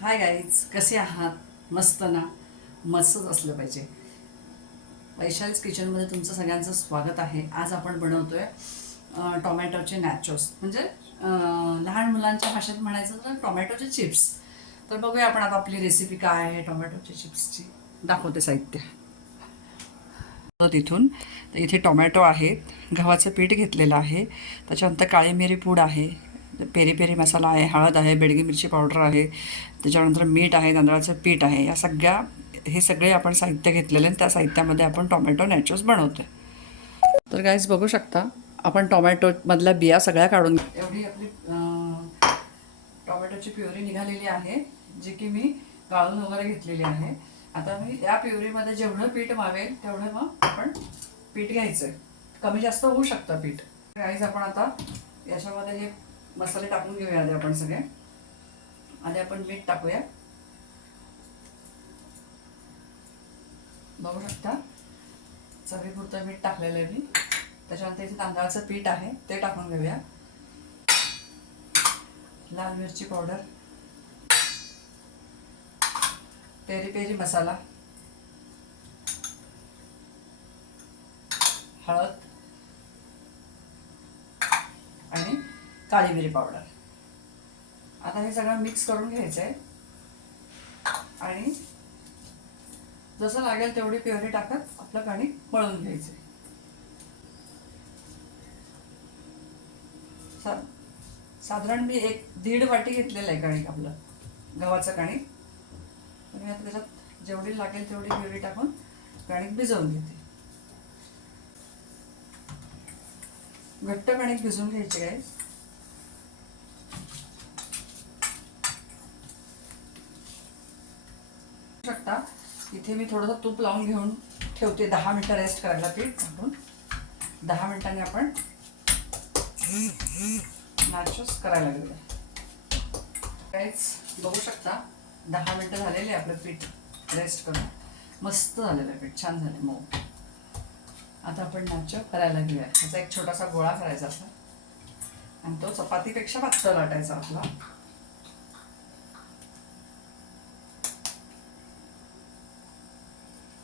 Hi guys, कसे आहात? मस्त ना? मस्तच असलं पाहिजे. वैशालीज किचनमध्ये तुमचं सगळ्यांचं स्वागत आहे. आज आपण बनवतोय टोमॅटोचे नॅचोस, म्हणजे लहान मुलांच्या भाषेत म्हणायचं तर टोमॅटोचे चिप्स. तर बघूया आपण आता आपली रेसिपी काय आहे टोमॅटोच्या चिप्सची. दाखवते साहित्य तिथून. तर इथे टोमॅटो आहेत, गव्हाचं पीठ घेतलेलं आहे, त्याच्यानंतर काळी मिरी पूड आहे, पेरी पेरी मसाला आहे, हळद आहे, बेडगी मिरची पावडर आहे, त्याच्यानंतर मीठ आहे, तांदळाचं पीठ आहे. हे सगळे आपण साहित्य घेतलेले आणि त्या साहित्यामध्ये आपण टोमॅटो नॅचोस बनवतो. तर गाईज बघू शकता, आपण टोमॅटोमधल्या बिया सगळ्या काढून एवढी आपली टोमॅटोची प्युरी निघालेली आहे, जी की मी गाळून वगैरे घेतलेली आहे. आता मी या प्युरीमध्ये जेवढं पीठ मावेल तेवढं मग आपण पीठ घ्यायचं. कमी जास्त होऊ शकतं पीठ. गाईज आपण आता याच्यामध्ये हे मसाले टाकून घेऊया. आधी आपण आपण मीठ टाकूया. बघू शकता, चवीपुरतं मीठ टाकलेलं आहे मी. त्याच्यानंतर इथे तांदळाचं पीठ आहे ते टाकून घेऊया. लाल मिरची पावडर, पेरी पेरी मसाला, हळद आणि काळी मिरी पावडर. आता हे सगळं मिक्स करून घ्यायचं आहे आणि जसं लागेल तेवढी प्युरी टाकत आपलं कणिक मळून घ्यायचं. साधारण मी 1-1.5 वाटी घेतलेलं आहे कणिक, आपलं गव्हाचं कणिक. मी आता त्याच्यात जेवढी लागेल तेवढी प्युरी टाकून कणिक भिजवून घेते. घट्ट कणिक भिजवून घ्यायचे आहे. शकता इथे मी थोडंसं तूप लावून घेऊन ठेवते 10 मिनिटं रेस्ट करायला. पीठ टाकून 10 मिनिटांनी आपण नॅचोस करायला घेऊया. काहीच बघू शकता 10 मिनिटं झालेले आपलं पीठ रेस्ट करून. मस्त झालेलं आहे पीठ, छान झालं मऊ. आता आपण नॅचो करायला घेऊया. त्याचा एक छोटासा गोळा करायचा असा आणि तो चपातीपेक्षा पातळ लाटायचा आपला.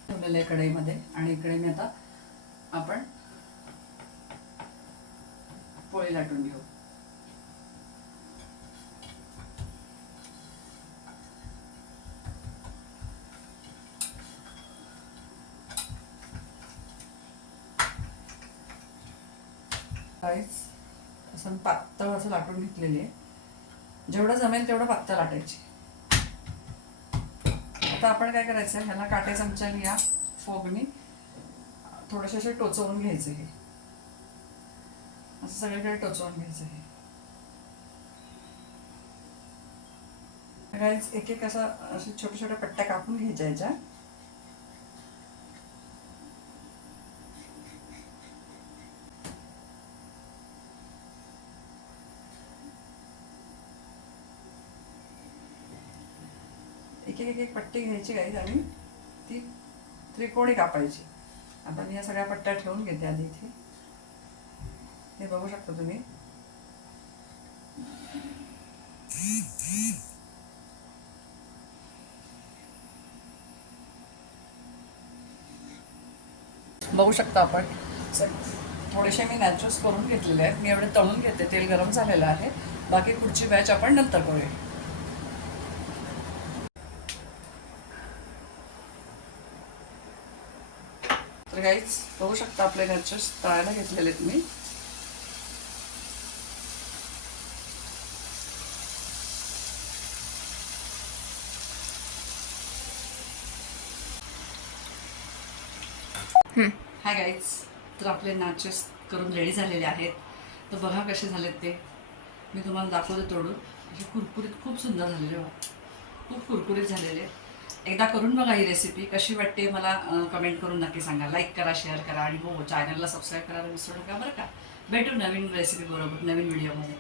ठेवलेलं आहे कढईमध्ये आणि इकडे मी आता आपण पोळी लाटून घेऊ. असं पातळ असं लाटून घेतलेले आहे. जेवढं जमेल तेवढं पातळ लाटायची. आता आपण काय करायचं, ह्याला काटे चमच्याने या फोगनी थोडेसे असे टोचवून घ्यायचे. हे असं सगळीकडे टोचवून घ्यायचं. हे एक एक असा असे छोटे छोटे पट्ट्या कापून घ्यायच्या याच्या. एक एक एक पट्टी घ्यायची गाईज आणि ती त्रिकोणी कापायची. आपण या सगळ्या पट्ट्या ठेवून घेते आधी इथे. हे बघू शकता तुम्ही. बघू शकता आपण थोडेसे मी नॅचोस करून घेतलेले आहेत. मी एवढे तळून घेते. तेल गरम झालेलं आहे. बाकी पुढची बॅच आपण नंतर करूया. तर गाईज बघू शकता आपले नॅचोस तळायला घेतलेले आहेत मी. हाय गाईज, तर आपले नॅचोस करून रेडी झालेले आहेत. तर बघा कसे झालेत ते. मी तुम्हाला दाखवते तोडून. असे कुरकुरीत खूप सुंदर झालेले, खूप कुरकुरीत झालेले. एकदा करून बघा ही रेसिपी. कशी वाटते मला कमेंट करून नक्की सांगा. लाईक करा, शेअर करा आणि हो चॅनलला सबस्क्राईब करायला विसरू नका बरं का. भेटू नवीन रेसिपी बरोबर नवीन व्हिडिओमध्ये.